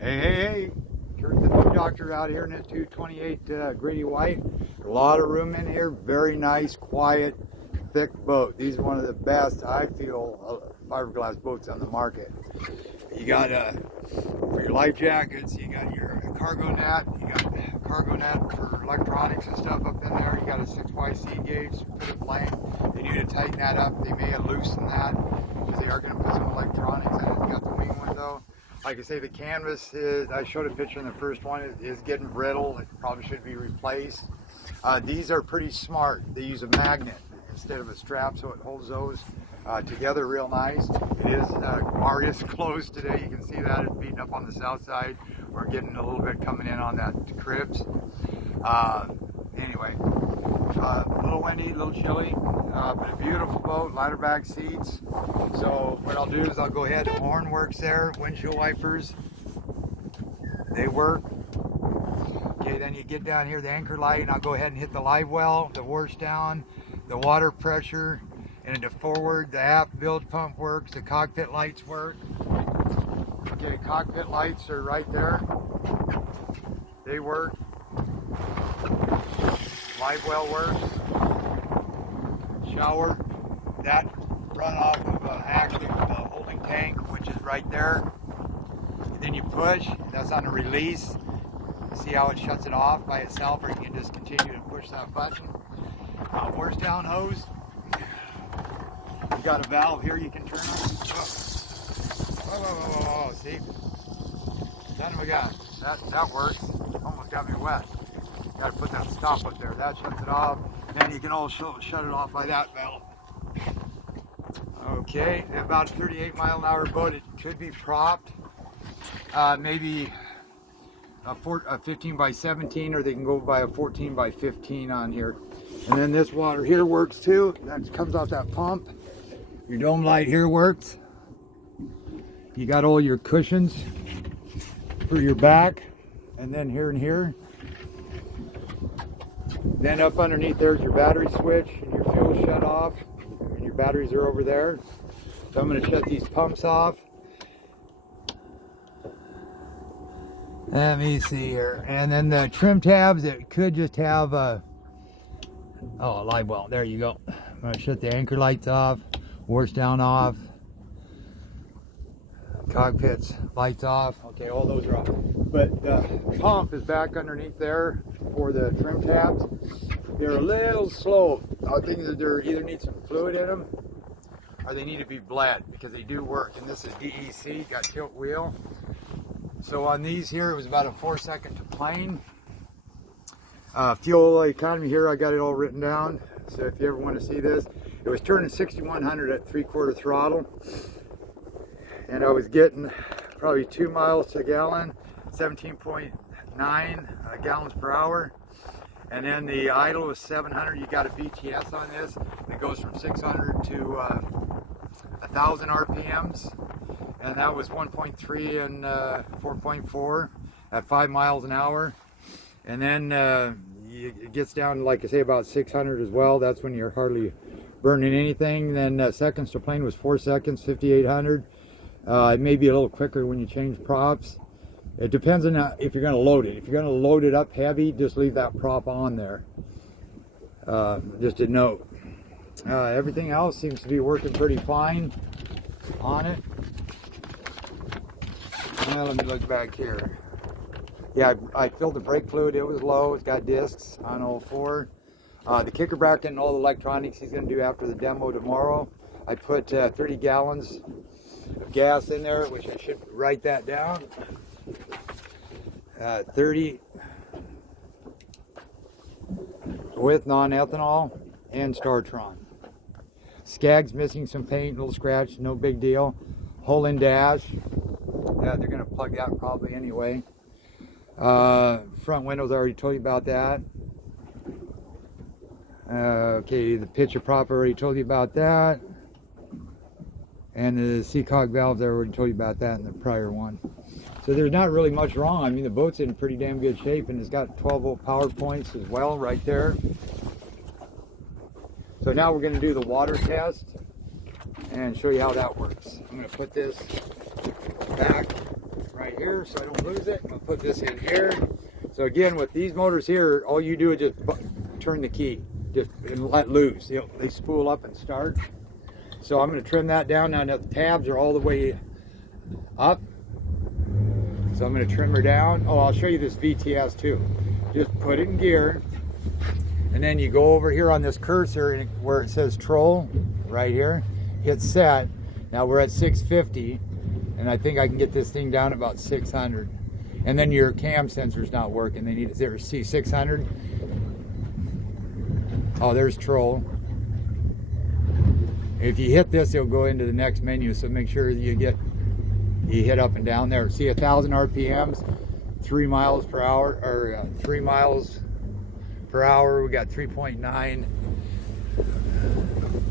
Hey, Kurt the boat doctor out here in that 228 Grady White. A lot of room in here, very nice, quiet, thick boat. These are one of the best, I feel, fiberglass boats on the market. You got for your life jackets, you got your cargo net, you got cargo net for electronics and stuff up in there. You got a 6Y gauge, put it plain. They need to tighten that up. They may have loosened that because they are going to put some electronics in it. You got the wing window. Like I say, the canvas is, I showed a picture in the first one, it is getting brittle. It probably should be replaced. These are pretty smart. They use a magnet instead of a strap, so it holds those together real nice. It is, bar is closed today. You can see that it's beating up on the south side. We're getting a little bit coming in on that cribs. Anyway, a little windy, a little chilly, but a beautiful boat, ladder back seats. So what I'll do is I'll go ahead, horn works there, windshield wipers, they work. Okay, then you get down here, the anchor light, and I'll go ahead and hit the live well, the wash down, the water pressure, and the forward, the aft bilge pump works, the cockpit lights work. Okay, cockpit lights are right there. They work. Live well works. Shower, that run off of actually the holding tank, which is right there. And then you push, that's on a release. See how it shuts it off by itself, or you can just continue to push that button. Wash down hose. You got a valve here you can turn on. Whoa, see? Son of a gun. That works. Almost got me wet. Got to put that stop up there. That shuts it off. And you can also shut it off by that valve. Okay, about a 38-mile-an-hour boat. It could be propped. Maybe a 15 by 17, or they can go by a 14 by 15 on here. And then this water here works too. That comes off that pump. Your dome light here works. You got all your cushions for your back, and then here and here. Then up underneath there's your battery switch, and your fuel shut off, and your batteries are over there. So I'm going to shut these pumps off. Let me see here. And then the trim tabs, it could just have a live well. There you go. I'm going to shut the anchor lights off, wash down off, cockpits lights off. Okay, all those are off. But the pump is back underneath there for the trim tabs. They're a little slow. I think that they either need some fluid in them or they need to be bled, because they do work. And this is DEC, got tilt wheel. So on these here, it was about a 4-second to plane. Fuel economy here, I got it all written down. So if you ever want to see this, it was turning 6,100 at 3/4 throttle. And I was getting probably 2 miles to a gallon, 17.9 gallons per hour. And then the idle was 700. You got a BTS on this. It goes from 600 to 1,000 RPMs. And that was 1.3 and 4.4 at 5 miles an hour. And then it gets down to, like I say, about 600 as well. That's when you're hardly burning anything. Then seconds to plane was 4 seconds, 5,800. It may be a little quicker when you change props. It depends on if you're going to load it. If you're going to load it up heavy, just leave that prop on there. Just a note. Everything else seems to be working pretty fine on it. Now let me look back here. Yeah, I filled the brake fluid. It was low. It's got discs on all four. The kicker bracket and all the electronics he's going to do after the demo tomorrow. I put 30 gallons of gas in there, which I should write that down. 30 with non-ethanol and Startron. Skag's missing some paint, little scratch, no big deal. Hole in dash. They're going to plug that probably anyway. Front windows, I already told you about that. Okay, the pitcher prop, I already told you about that. And the Seacock valves, I already told you about that in the prior one. So there's not really much wrong. I mean, the boat's in pretty damn good shape, and it's got 12-volt power points as well right there. So now we're going to do the water test and show you how that works. I'm going to put this back right here. here so I don't lose it. I'm going to put this in here. So again, with these motors here, all you do is just turn the key, just and let loose. They spool up and start. So I'm going to trim that down. Now the tabs are all the way up. So I'm going to trim her down. Oh, I'll show you this VTS too. Just put it in gear. And then you go over here on this cursor and where it says troll, right here, hit set. Now we're at 650, and I think I can get this thing down about 600. And then your cam sensor's not working. They need to see 600. Oh, there's troll. If you hit this, it'll go into the next menu. So make sure you hit up and down there. See 1,000 RPMs, 3 miles per hour, or 3 miles per hour. We got 3.9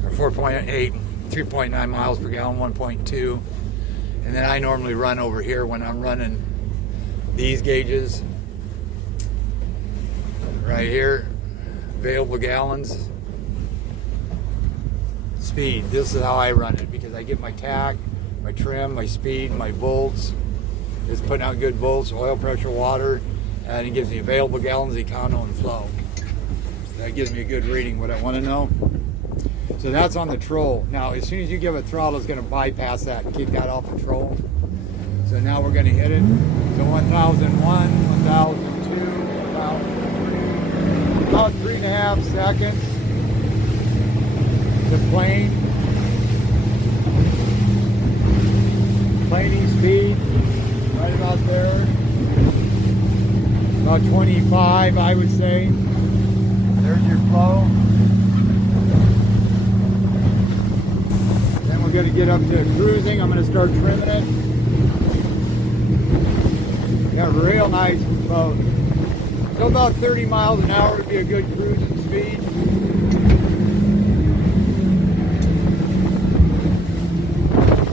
or 4.8, 3.9 miles per gallon, 1.2. And then I normally run over here when I'm running these gauges right here, available gallons, speed. This is how I run it because I get my tack, my trim, my speed, my volts. It's putting out good volts, oil pressure, water, and it gives me available gallons, econo, and flow. That gives me a good reading, what I want to know. So that's on the troll. Now, as soon as you give it throttle, it's going to bypass that and keep that off the troll. So now we're going to hit it. So 1001, 1002, 1003, about 3.5 seconds. The planing speed, right about there. About 25, I would say. There's your flow. Then we're going to get up to cruising. I'm going to start trimming it. Got a real nice boat. So about 30 miles an hour would be a good cruising speed.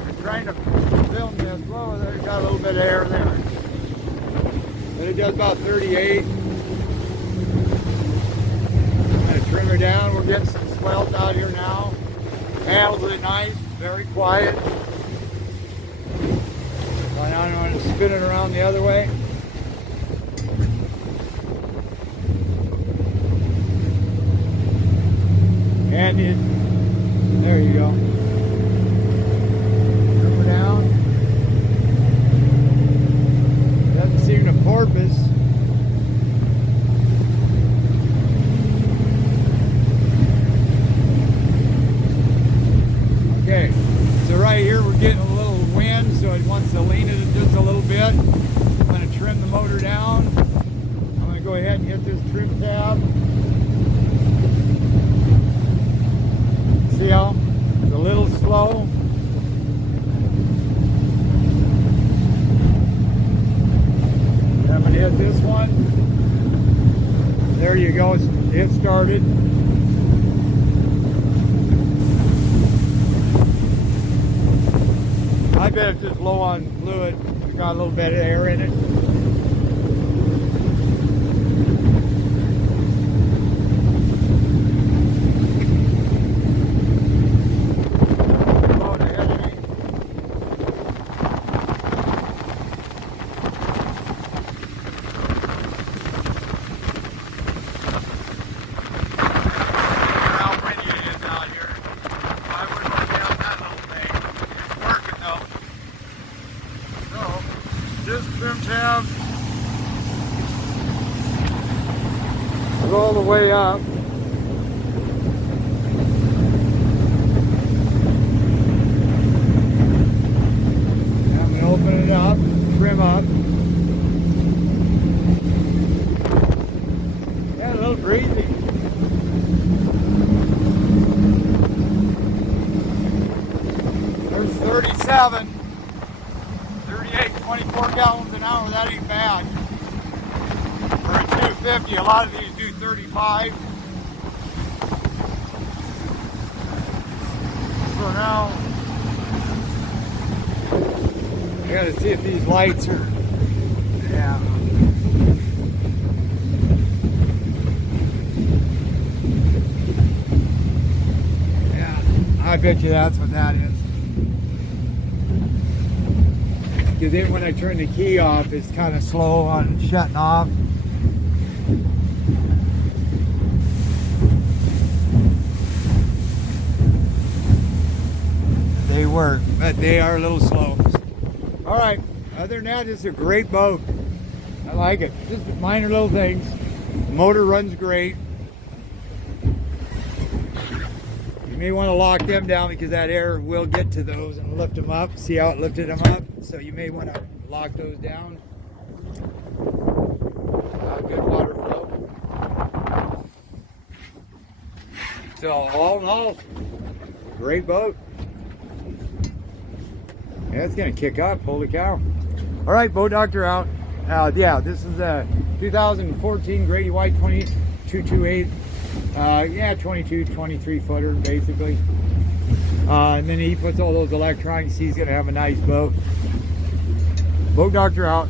I'm trying to film this. Whoa, there got a little bit of air there. But it does about 38. I'm going to trim her down. We're getting some swells out here now. Handles it nice, very quiet. So now I'm going to spin it around the other way. And there you go. Trim her down. Doesn't seem to porpoise. Okay, so right here we're getting a little wind, so it wants to lean it just a little bit. I'm going to trim the motor down. I'm going to go ahead and hit this trim tab. See how it's a little slow? And I'm going to hit this one. There you go, it started. I bet it's just low on fluid. It's got a little bit of air in it. This trim tab is all the way up. And I'm going to open it up, trim up. Yeah, a little breezy. There's 37. 24 gallons an hour, that ain't bad. For a 250, a lot of these do 35. So now, I gotta see if these lights are, yeah. Yeah, I bet you that's what that is. because then when I turn the key off, it's kind of slow on shutting off. They work, but they are a little slow. All right, other than that, it's a great boat. I like it. Just minor little things. Motor runs great. You may want to lock them down because that air will get to those and lift them up. See how it lifted them up? So you may want to lock those down. Good water flow. So all in all, great boat. Yeah, it's gonna kick up. Holy cow! All right, Boat Doctor out. Yeah, this is a 2014 Grady White 2228. Yeah, 22, 23 footer basically. And then he puts all those electronics. He's gonna have a nice boat. Boat Doctor out.